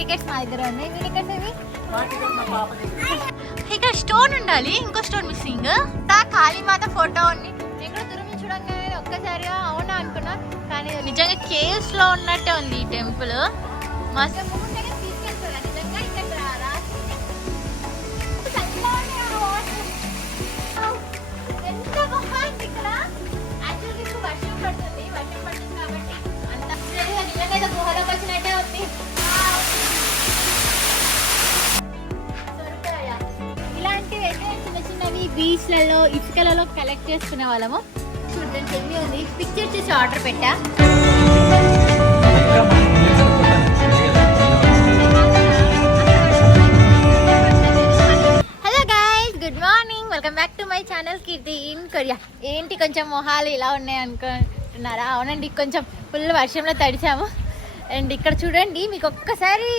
Tickets మా దగ్గర ఉన్నాయి. మీ టికెట్స్ ఏవి? ఇక్కడ స్టోన్ ఉండాలి, ఇంకో స్టోన్ మిస్సింగ్. కాళీమాత ఫోటో ఉంది. నేను కూడా దూరం నుంచి చూడంగానే ఒక్కసారిగా అవునా అనుకున్నా, కానీ నిజంగా కేవ్స్ లో ఉన్నట్టే ఉంది ఈ టెంపుల్. మస్తు తీసుకెళ్తారా నిజంగా ఇక్కడ ఎంత బాగుంది ఇక్కడ. యాక్చువల్గా ఇప్పుడు వర్షం పడుతుంది కాబట్టి అంత నిజంగా గుహలోకి వచ్చినట్టే ఉంది. ఇలాంటివి అయితే చిన్న చిన్నవి బీచ్లలో ఇసుకలలో కలెక్ట్ చేసుకునే వాళ్ళము. చూడండి చెమ్మి ఉంది, పిక్చర్ చూసి ఆర్డర్ పెట్టా. Hello guys, good morning, welcome back to my channel Keerthi in Korea. ఏంటి కొంచెం మొహాలు ఇలా ఉన్నాయి అనుకుంటున్నారా? అవునండి, కొంచెం ఫుల్ వర్షంలో తడిచాము. అండ్ ఇక్కడ చూడండి, మీకు ఒక్కసారి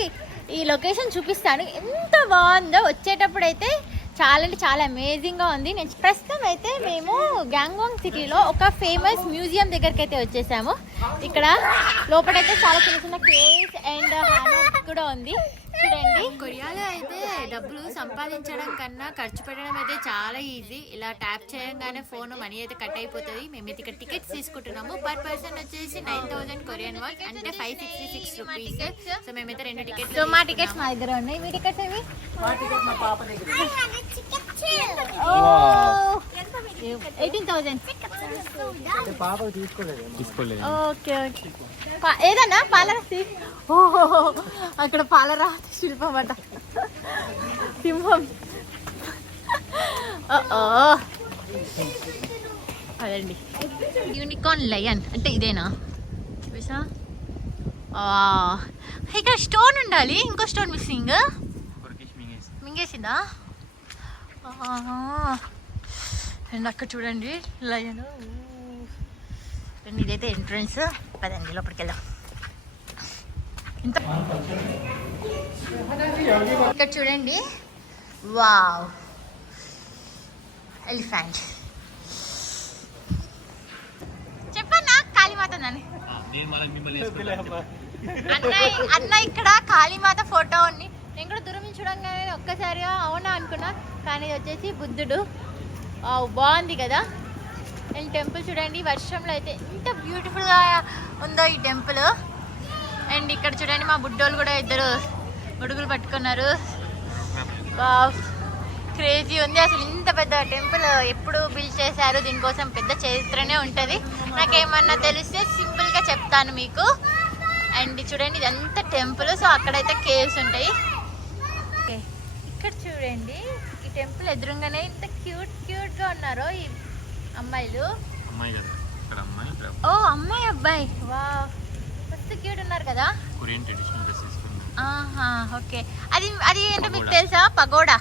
ఈ లొకేషన్ చూపిస్తాను, ఎంత బాగుందో. వచ్చేటప్పుడు అయితే చాలా అంటే చాలా అమేజింగ్గా ఉంది. నేను ప్రస్తుతం అయితే మేము గ్యాంగ్వాంగ్ సిటీలో ఒక ఫేమస్ మ్యూజియం దగ్గరికి అయితే వచ్చేసాము. ఇక్కడ లోపలైతే చాలా చిన్న చిన్న కేవ్స్ అండ్ హ్యామక్ కూడా ఉంది. చూడండి, కొరియాలో అయితే డబ్బులు సంపాదించడం కన్నా ఖర్చు పెట్టడం అయితే చాలా ఈజీ. ఇలా ట్యాప్ చేయగానే ఫోన్ మనీ అయితే కట్ అయిపోతుంది. మేమైతే ఇక్కడ టికెట్స్ తీసుకుంటున్నాము. పర్ పర్సన్ వచ్చేసి 9000 కొరియన్ వాట్, అంటే 566 రూపీస్. సో మేమైతే 2 టికెట్స్. సో మా టికెట్స్ మా దగ్గర ఉన్నాయి. మీ టికెట్స్ ఏవి? మా టికెట్ మా పాప దగ్గర. 18,000. పాప తీసుకోలేదు. Okay okay. ఏదన్నా పాలరాతి? ఓహో, అక్కడ పాలరాతి శిల్పం అట, సింహం. అదండి యూనికార్న్ లయన్ అంటే ఇదేనా? చూసా, ఇక్కడ స్టోన్ ఉండాలి, ఇంకో స్టోన్ మిస్సింగ్. మింగేసిందా? అండ్ అక్కడ చూడండి లయన్. ఇదైతే ఎంట్రన్స్. పదండి లోపలికి వెళ్దాం. ఇక్కడ చూడండి, వావ్, ఎలిఫెంట్. చెప్పన్నా కాళీమాత ఉందని. అన్న ఇక్కడ కాళీమాత ఫోటో ఉంది. నేను కూడా దూరం నుంచి చూడంగానే ఒక్కసారిగా అవునా అనుకున్నా, కానీ వచ్చేసి బుద్ధుడు. బాగుంది కదా. అండ్ టెంపుల్ చూడండి, వర్షంలో అయితే ఎంత బ్యూటిఫుల్గా ఉందో ఈ టెంపుల్. అండ్ ఇక్కడ చూడండి, మా బుడ్డోళ్ళు కూడా 2 గొడుగులు పట్టుకున్నారు. క్రేజీ ఉంది అసలు. ఇంత పెద్ద టెంపుల్ ఎప్పుడు బిల్డ్ చేశారు? దీనికోసం పెద్ద చరిత్రనే ఉంటుంది. నాకేమన్నా తెలిస్తే సింపుల్గా చెప్తాను మీకు. అండ్ చూడండి, ఇదంతా టెంపుల్. సో అక్కడైతే కేవ్స్ ఉంటాయి. ఇక్కడ చూడండి, ఈ టెంపుల్ ఎదురుగానే ఇంత క్యూట్గా ఉన్నారో ఈ అమ్మాయిలు. ఓ అమ్మాయి అబ్బాయి, వా, మస్తు క్యూట్ ఉన్నారు కదా. ఓకే, అది ఏంటో మీకు తెలుసా? పగోడా,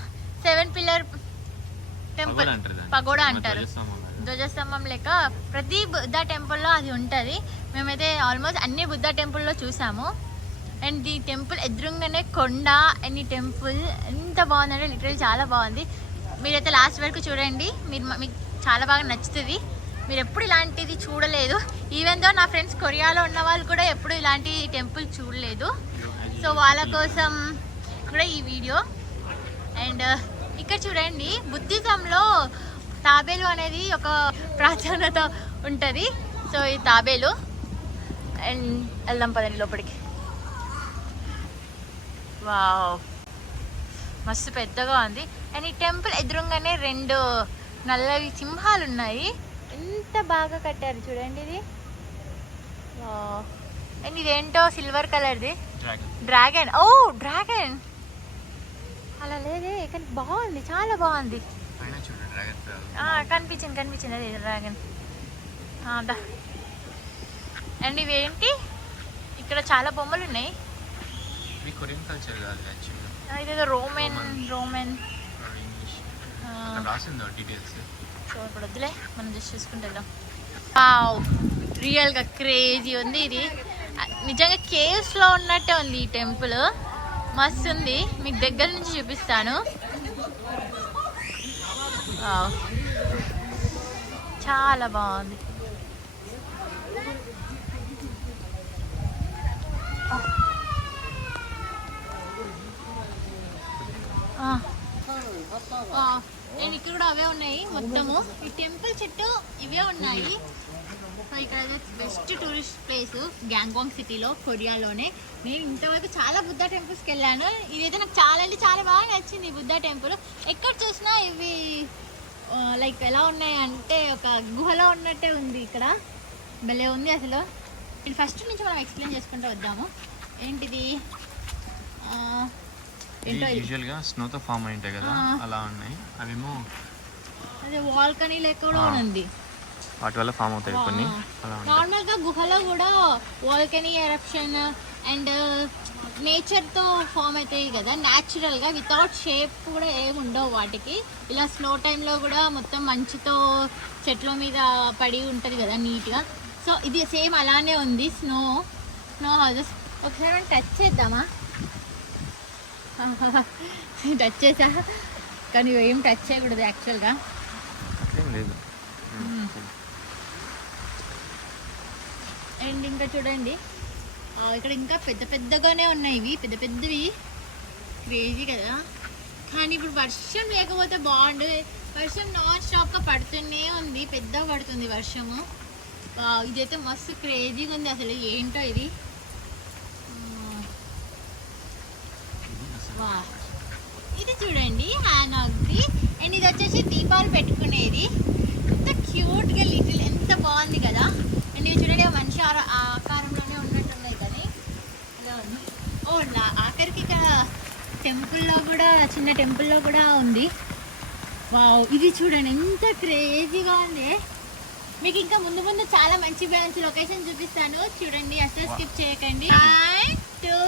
7 పిల్లర్ టెంపుల్ పగోడా అంటారు. ధ్వజస్తంభం లెక్క ప్రతి బుద్ధ టెంపుల్లో అది ఉంటుంది. మేమైతే ఆల్మోస్ట్ అన్ని బుద్ధ టెంపుల్లో చూసాము. అండ్ ఈ టెంపుల్ ఎదురుగానే కొండ. అండ్ ఈ టెంపుల్ ఎంత బాగుందంటే లిటరల్లీ చాలా బాగుంది. మీరైతే లాస్ట్ వరకు చూడండి, మీకు చాలా బాగా నచ్చుతుంది. మీరు ఎప్పుడు ఇలాంటిది చూడలేదు. ఈవెన్ దో నా ఫ్రెండ్స్ కొరియాలో ఉన్న వాళ్ళు కూడా ఎప్పుడు ఇలాంటి టెంపుల్ చూడలేదు. సో వాళ్ళ కోసం కూడా ఈ వీడియో. అండ్ ఇక్కడ చూడండి, బుద్ధిజంలో తాబేలు అనేది ఒక ప్రాధాన్యత ఉంటుంది. సో ఈ తాబేలు. అండ్ వెళ్దాం పదండి లోపలికి. వావ్, మస్తు పెద్దగా ఉంది. అండ్ ఈ టెంపుల్ ఎదురుగానే 2 నల్లవి సింహాలు ఉన్నాయి. ఎంత బాగా కట్టారు చూడండి ఇది. అండ్ ఇదేంటో సిల్వర్ కలర్ది డ్రాగన్. ఓ డ్రాగన్ అలా లేదే, కానీ బాగుంది, చాలా బాగుంది. కనిపించింది అదే డ్రాగన్. అండ్ ఇవేంటి, ఇక్కడ చాలా బొమ్మలు ఉన్నాయి. ఇదేదో రోమన్. సో ఇప్పుడు వద్దులే, మనం జస్ట్ చూసుకుంటూ వెళ్దాం. రియల్గా క్రేజీ ఉంది ఇది. నిజంగా కేవ్స్లో ఉన్నట్టే ఉంది ఈ టెంపుల్. మస్తు ఉంది, మీకు దగ్గర నుంచి చూపిస్తాను. చాలా బాగుంది. నేను ఇక్కడ కూడా అవే ఉన్నాయి మొత్తము. ఈ టెంపుల్ చుట్టూ ఇవే ఉన్నాయి. సో ఇక్కడ బెస్ట్ టూరిస్ట్ ప్లేస్ గ్యాంగ్వాంగ్ సిటీలో, కొరియాలోనే. నేను ఇంతవరకు చాలా బుద్ధ టెంపుల్స్కి వెళ్ళాను. ఇదైతే నాకు చాలా బాగా నచ్చింది. బుద్ధ టెంపుల్ ఎక్కడ చూసినా ఇవి లైక్ ఎలా ఉన్నాయి అంటే ఒక గుహలో ఉన్నట్టే ఉంది. ఇక్కడ భలే ఉంది అసలు. ఇది ఫస్ట్ నుంచి మనం ఎక్స్ప్లెయిన్ చేసుకుంటూ వద్దాము. ఏంటిది యూజువల్గా స్నోతో ఫామ్ అయి ఉంటాయి కదా, అలా ఉన్నాయి. అవేమో అదే వాల్కనీ లెక్క కూడా ఉంది, వాటి వల్ల ఫామ్ అవుతాయి కొన్ని. నార్మల్గా గుహలో కూడా వాల్కనీ ఎరప్షన్ అండ్ నేచర్తో ఫామ్ అవుతాయి కదా న్యాచురల్గా, వితౌట్ షేప్ కూడా ఏమి ఉండవు వాటికి. ఇలా స్నో టైంలో కూడా మొత్తం మంచుతో చెట్ల మీద పడి ఉంటుంది కదా నీట్గా. సో ఇది సేమ్ అలానే ఉంది. Snow houses. ఒకసారి మనం టచ్ చేద్దామా? టచ్ చేసా కానీ ఏం టచ్ చేయకూడదు యాక్చువల్గా. అండ్ ఇంకా చూడండి ఇక్కడ ఇంకా పెద్దగానే ఉన్నాయి. ఇవి పెద్దవి క్రేజీ కదా. కానీ ఇప్పుడు వర్షం లేకపోతే బాగుండు. వర్షం నాన్ స్టాప్గా పడుతూనే ఉంది, పెద్దగా పడుతుంది వర్షము. ఇదైతే మస్తు క్రేజీగా ఉంది అసలు. ఏంటో ఇది. ఇది చూడండి హ్యానాగ్ది. అండ్ ఇది వచ్చేసి దీపాలు పెట్టుకునేది. ఎంత క్యూట్గా లిటిల్, ఎంత బాగుంది కదా. అండ్ ఇవి చూడండి మనిషి ఆకారంలోనే ఉన్నట్టున్నాయి కానీ ఇలా ఉంది. ఆఖరికి ఇక్కడ టెంపుల్లో కూడా, చిన్న టెంపుల్లో కూడా ఉంది. వావ్, ఇది చూడండి ఎంత క్రేజీగా ఉంది. మీకు ఇంకా ముందు చాలా మంచి లొకేషన్ చూపిస్తాను, చూడండి, అసలు స్కిప్ చేయకండి. 1 2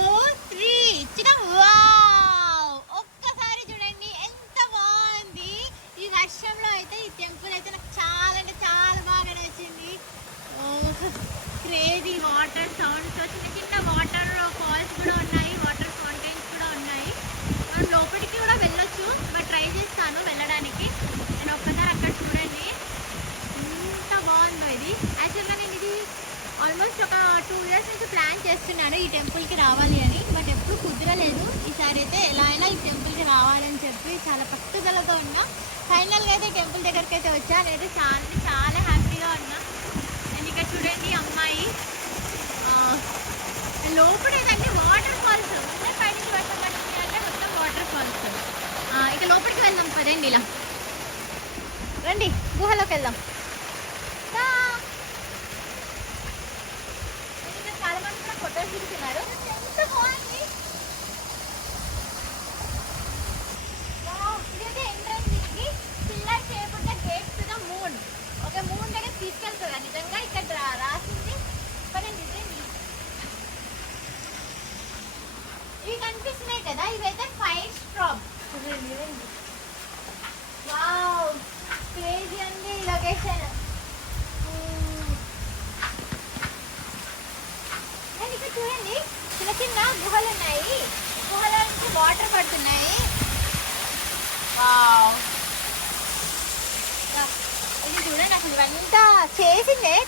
3 వావ్, ఒక్కసారి చూడండి ఎంత బాగుంది. ఈ వర్షంలో అయితే ఈ టెంపుల్ అయితే నాకు చాలా బాగా నచ్చింది. క్రేజీ వాటర్ సౌండ్స్, చిన్న వాటర్ ఫాల్స్ కూడా ఉన్నాయి, వాటర్ ఫౌంటైన్స్ కూడా ఉన్నాయి. మనం లోపలికి కూడా వెళ్ళొచ్చు, బట్ ట్రై చేస్తాను వెళ్ళడానికి. నేను ఒక్కసారి అక్కడ చూడండి ఎంత బాగుందో ఇది. యాక్చువల్గా నేను ఇది ఆల్మోస్ట్ ఒక 2 years నుంచి ప్లాన్ చేస్తున్నాను ఈ టెంపుల్కి రావాలి అని, బట్ ఎప్పుడు కుదరలేదు. ఈసారి అయితే ఎలా అయినా ఈ టెంపుల్కి రావాలని చెప్పి చాలా పట్టుదలతో ఉన్నా. ఫైనల్గా అయితే టెంపుల్ దగ్గరికి అయితే వచ్చా. నేనైతే చాలా హ్యాపీగా ఉన్నా. అండ్ ఇక్కడ చూడండి అమ్మాయి లోపల ఏంటంటే వాటర్ ఫాల్స్, పైనుంచి వర్షం పడుతుంది అంటే మొత్తం వాటర్ ఫాల్స్. ఇక లోపలికి వెళ్దాం పదండి. ఇలా రండి, గుహలోకి వెళ్దాం. చాలా మంది కూడా ఫోటోస్ దిగుతున్నారు. ఎంత బాగుంది. ఇదైతే ఎంట్రన్స్. ఇది పిల్లర్ షేప్ ఉన్న gate to the moon. Okay, moon దగ్గర తీసుకెళ్తుందా నిజంగా? ఇక్కడ రాసింది పదండి. ఇవి కనిపిస్తున్నాయి కదా, ఇవైతే ఫైర్ స్ట్రాప్. వావ్, క్రేజీ ఉంది లొకేషన్. అండ్ ఇక్కడ చూడండి చిన్న గుహలు ఉన్నాయి, గుహల నుంచి వాటర్ పడుతున్నాయి. వావ్, ఇది చూడండి అసలు ఇవంతా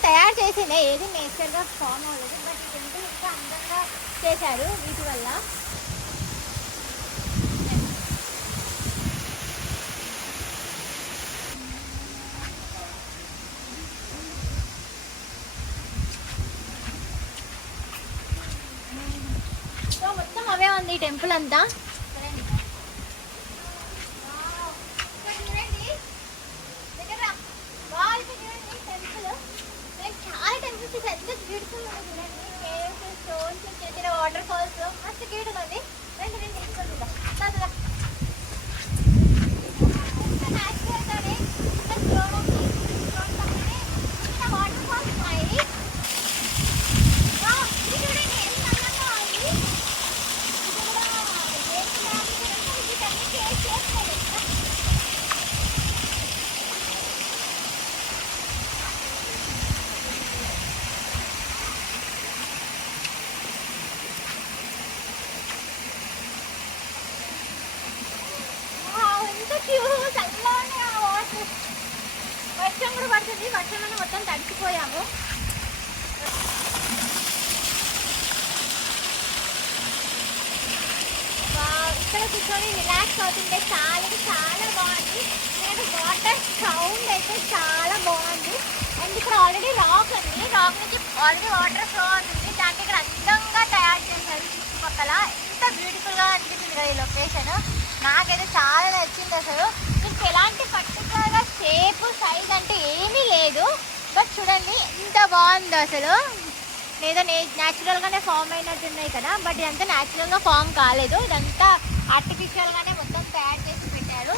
తయారు చేసిందే, ఏది నేచర్గా ఫామ్ అవ్వలేదు. బట్ ఈ టెంపుల్ ఇంకా అందంగా చేశారు వీటి వల్ల. మొత్తం అవే ఉంది ఈ టెంపుల్ అంతా. చాలా టెంపుల్స్ పెద్ద బ్యూటిఫుల్ ఉంది చూడండి. కేవ్స్, స్టోన్స్, చిన్న వాటర్ ఫాల్స్, మస్తు క్యూట్గా ఉంది. రండి తీసుకుంటా. న్యాచురల్గానే వాటర్ ఫాల్స్ ఉన్నాయి. ఇది చూడండి ఎంత అందంగా ఉంది. ఇది కూడా చేస్తాను. చల్లనే వాటర్. వర్షం కూడా పడుతుంది, వర్షం అని మొత్తం తడిచిపోయాము. ఇక్కడ కూర్చొని రిలాక్స్ అవుతుంటే చాలా చాలా బాగుంది. నేను వాటర్ సౌండ్ అయితే చాలా బాగుంది. అండ్ ఇక్కడ ఆల్రెడీ రాక్ ఉంది, రాక్ నుంచి ఆల్రెడీ వాటర్ ఫ్లో అవుతుంది. దాన్ని ఇక్కడ అందంగా తయారు చేశారు చుట్టుపక్కల. ఎంత బ్యూటిఫుల్గా అనిపించింది కదా ఈ లొకేషన్. నాకైతే చాలా నచ్చింది. అసలు దీనికి ఎలాంటి పర్టికులర్గా షేప్ సైజ్ అంటే ఏమీ లేదు. బట్ చూడండి ఎంత బాగుందో అసలు. లేదా న్యాచురల్గానే ఫామ్ అయినట్టున్నాయి కదా, బట్ ఇదంతా న్యాచురల్గా ఫామ్ కాలేదు. ఇదంతా ఆర్టిఫిషియల్గానే మొత్తం తయారు చేసి పెట్టారు.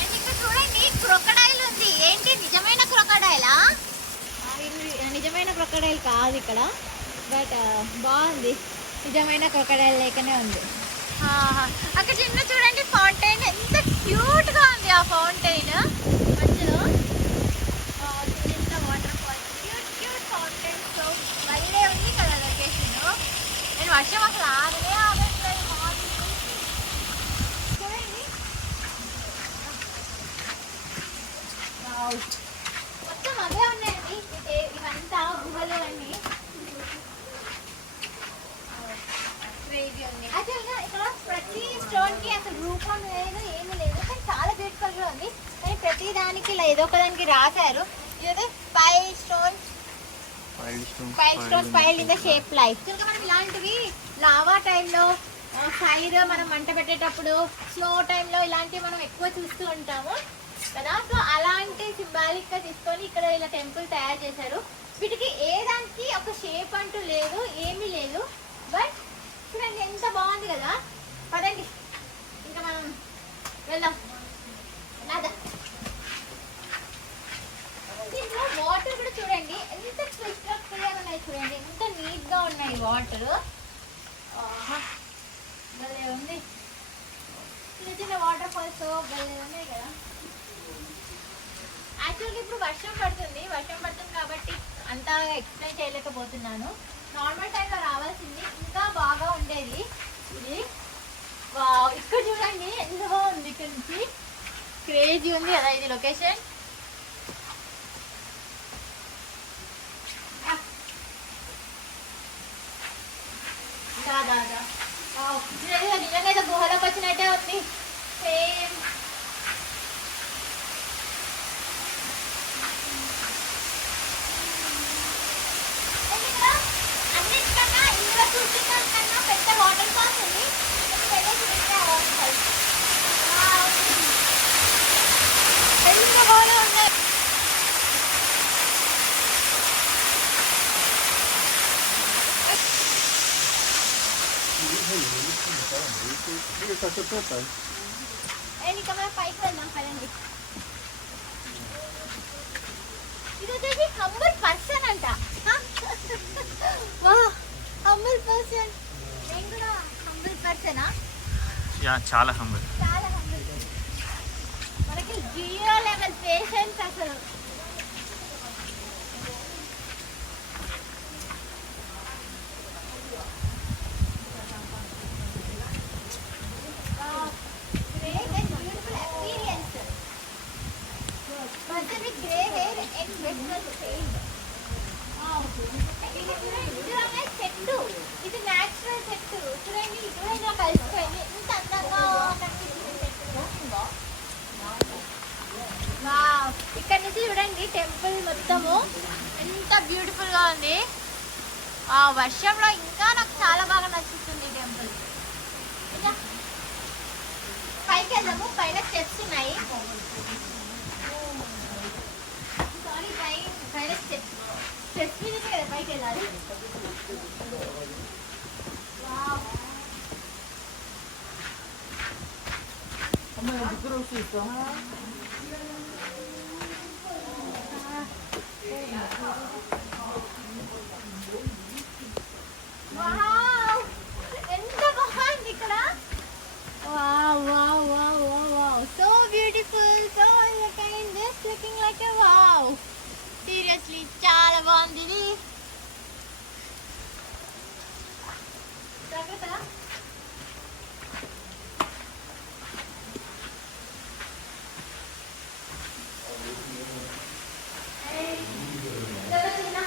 అండ్ ఇక్కడ చూడండి క్రొకడైల్ ఉంది. ఏంటి నిజమైన క్రొకడైలా? నిజమైన క్రొకడైల్ కాదు ఇక్కడ, బట్ బాగుంది. నిజమైన క్రొకడైల్ లేకనే ఉంది. అక్కడ చిన్న చూడండి ఫౌంటైన్, ఎంత క్యూట్ గా ఉంది ఆ ఫౌంటైన్ మధ్యలో. చిన్న water fall, cute cute fountain. So భలే ఉంది కదా లొకేషన్. నేను వర్షం అసలు ఆగనే ఆగట్లేదు. చూడండి మొత్తం అవే ఉన్నాయండి. ఇవంతా గుహలు అన్నీ. యాక్చువల్గా ఇక్కడ ప్రతి స్టోన్ కి అసలు రూపం లేదు, ఏమీ లేదు, కానీ చాలా బ్యూటిఫుల్ గా ఉంది. కానీ ప్రతి దానికి ఇలా ఏదో ఒక దానికి రాశారు. ఇది five stones filed in the shape life. మనం ఇలాంటివి లావా టైంలో ఫైర్ మనం మంట పెట్టేటప్పుడు స్లో టైంలో ఇలాంటివి మనం ఎక్కువ చూస్తూ ఉంటాము కదా. సో అలాంటి సింబాలిక్ గా తీసుకొని ఇక్కడ ఇలా టెంపుల్ తయారు చేశారు. వీటికి ఏ దానికి ఒక షేప్ అంటూ లేదు, ఏమీ లేదు. బట్ చూడండి ఎంత బాగుంది కదా. పదండి ఇంకా మనం వెళ్దాం. దీంట్లో వాటర్ కూడా చూడండి ఎంత క్రిస్టల్ క్లియర్ ఉన్నాయి. చూడండి ఎంత నీట్ గా ఉన్నాయి వాటర్. భలే ఉంది. చిన్న చిన్న వాటర్ ఫాల్స్ భలే ఉన్నాయి కదా. యాక్చువల్గా ఇప్పుడు వర్షం పడుతుంది కాబట్టి అంతా ఎక్స్ప్లెయిన్ చేయలేకపోతున్నాను. నార్మల్ టైంలో రావాల్సింది ఇంకా బాగా ఉండేది. ఇది ఇక్కడ చూడండి ఎంత బాగుంది. ఇక్కడ నుంచి క్రేజీ ఉంది కదా ఇది లొకేషన్. నిజంగా అయితే గుహలోకి వచ్చినట్టే ఉంది సేమ్. అన్నిటికన్నా ఇందులో చూసిన కన్నా పెద్ద వాటర్ ఫాల్స్ ఉంది. పెద్ద బాగా ఉన్నాయి. ఇంకా మనం పైకి వెళ్దాం పదండి. ఇది వచ్చేసి హంబుల్ పర్సన్ అంట. Humble person. నేను కూడా హంబుల్ పర్సనా? చాలా హంబుల్. చాలా హంబుల్. మనకి జీరో లెవెల్ పేషెన్స్ అసలు. చెట్టు ఇది న్యాచురల్ చెట్టు. చూడండి ఇటువైనా కలిసిపోయింది. ఇంత అందంగా ఇక్కడ నుంచి చూడండి టెంపుల్ మొత్తము ఎంత బ్యూటిఫుల్ గా ఉంది. ఆ వర్షంలో ఇంకా నాకు చాలా బాగా నచ్చుతుంది టెంపుల్. పైకి వెళ్దాము. పైన స్టెప్స్ ఉన్నాయి. సారీ పైన స్టెప్స్ మీద కదా పైకి వెళ్ళాలి. ఎంత బాగుంది ఇక్కడ. So beautiful. So just looking like a wow. Seriously చాలా బాగుంది ఇది. జాగ్రత్త. చిన్న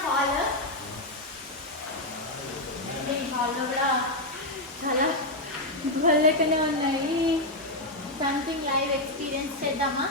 హాల్లో కూడా చాలా భలేకనే ఉన్నాయి. సంథింగ్ లైవ్ ఎక్స్పీరియన్స్ చేద్దామా?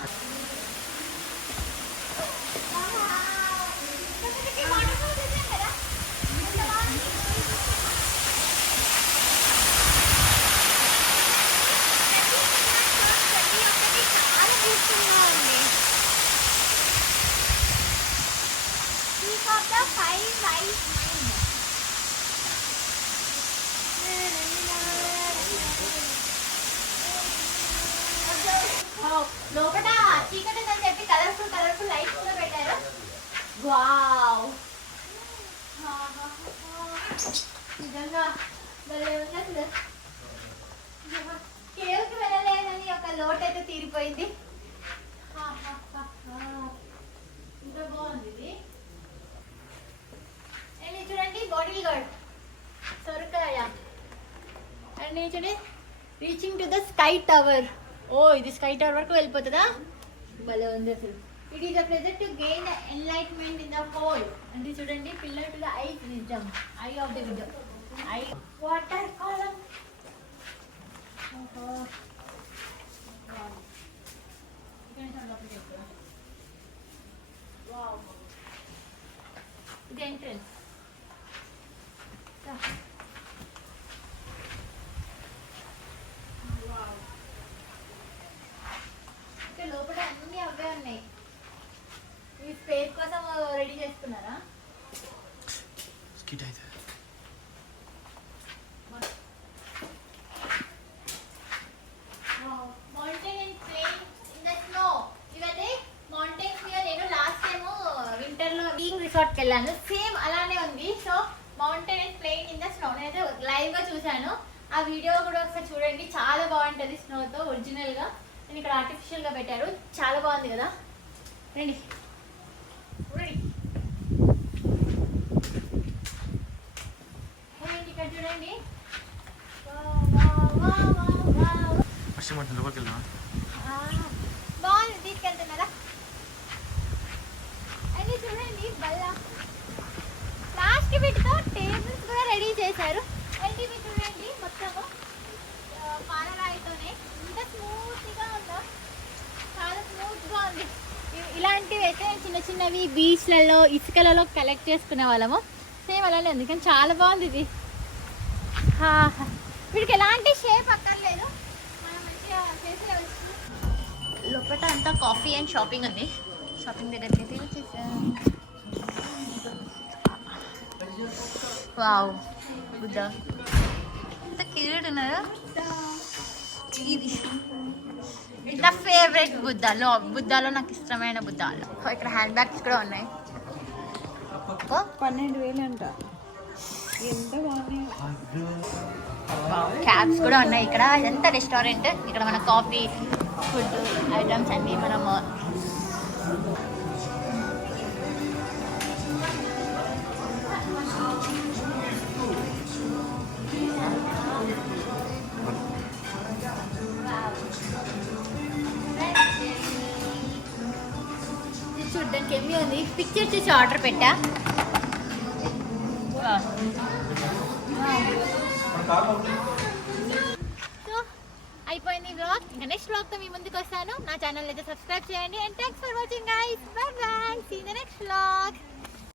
లోపల చీకటి అని చెప్పి కలర్ఫుల్ లైట్స్ కూడా పెట్టారు. వావ్, నిజంగా భలే ఉంది అసలు. కేవ్కి వెళ్ళలేదని ఒక లోటు అయితే తీరిపోయింది. ఇంకా బాగుంది ఇది. అండ్ చూడండి బాటిల్ గార్డ్ సొరకాయ. అండ్ చూడండి reaching to the sky tower. ఓ, ఇది స్కై టవర్ వరకు వెళ్ళిపోతుందా? భలే ఉంది అసలు. It is a pleasure to gain the enlightenment in the whole. అంటే చూడండి pillar to the eye wisdom, eye of the wisdom, eye water column. ఇది ఎంట్రన్స్. లోపల అన్ని అవే ఉన్నాయి. ఈ స్పేస్ కోసం రెడీ చేసుకున్నారా? Mountain and plane in the snow. ఇవన్నీ మౌంటైన్స్ మీద నేను లాస్ట్ టైం వింటర్ లో బీయింగ్ రిసార్ట్ కి వెళ్ళాను. సేమ్ అలానే ఉంది. So mountain and plane in the snow నేనైతే లైవ్ గా చూసాను. ఆ వీడియో కూడా ఒకసారి చూడండి, చాలా బాగుంటది స్నోతో ఒరిజినల్ గా. నేను ఇక్కడ ఆర్టిఫిషియల్ గా పెట్టారు, చాలా బాగుంది కదా. రండి ఇక్కడ చూడండి. బాగుంది, తీసుకెళ్తున్నారా? అది చూడండి బల్ల లాస్ట్ వీటితో టేబుల్స్ కూడా రెడీ చేశారు. అయితే ఇవి చూడండి మొత్తము పాలరాయితోనే ఎంత స్మూత్గా ఉందో, చాలా స్మూత్గా ఉంది. ఇలాంటివి అయితే చిన్న చిన్నవి బీచ్లలో ఇసుకలలో కలెక్ట్ చేసుకునే వాళ్ళము. సేమ్ అలానే ఉంది, కానీ చాలా బాగుంది ఇది. వీడికి ఎలాంటి షేప్ అక్కర్లేదు, మనం మంచిగా చేసే. లోపల అంతా కాఫీ అండ్ షాపింగ్ ఉంది. షాపింగ్ దగ్గరికి అయితే వచ్చేసాం. వావ్, బుద్ధ ఎంత క్యూట్ ఉన్నారా? ఇది నా ఫేవరెట్ బుద్ధాలో నాకు ఇష్టమైన బుద్ధాలు. ఇక్కడ హ్యాండ్ బ్యాగ్స్ కూడా ఉన్నాయి. 12,000 అంట. ఎంత బాగున్నాయి. క్యాబ్స్ కూడా ఉన్నాయి ఇక్కడ. ఇదంతా రెస్టారెంట్. ఇక్కడ మన కాఫీ ఫుడ్ ఐటమ్స్ అన్నీ మనము చూడ్డానికి ఏమి ఉంది. పిక్చర్ చూసి ఆర్డర్ పెట్టా. సో అయిపోయింది వ్లాగ్. ఇంకా నెక్స్ట్ వ్లాగ్తో మీ ముందుకు వస్తాను. నా ఛానల్ అయితే సబ్స్క్రైబ్ చేయండి. And thanks for watching guys. Bye bye. See you in the next vlog.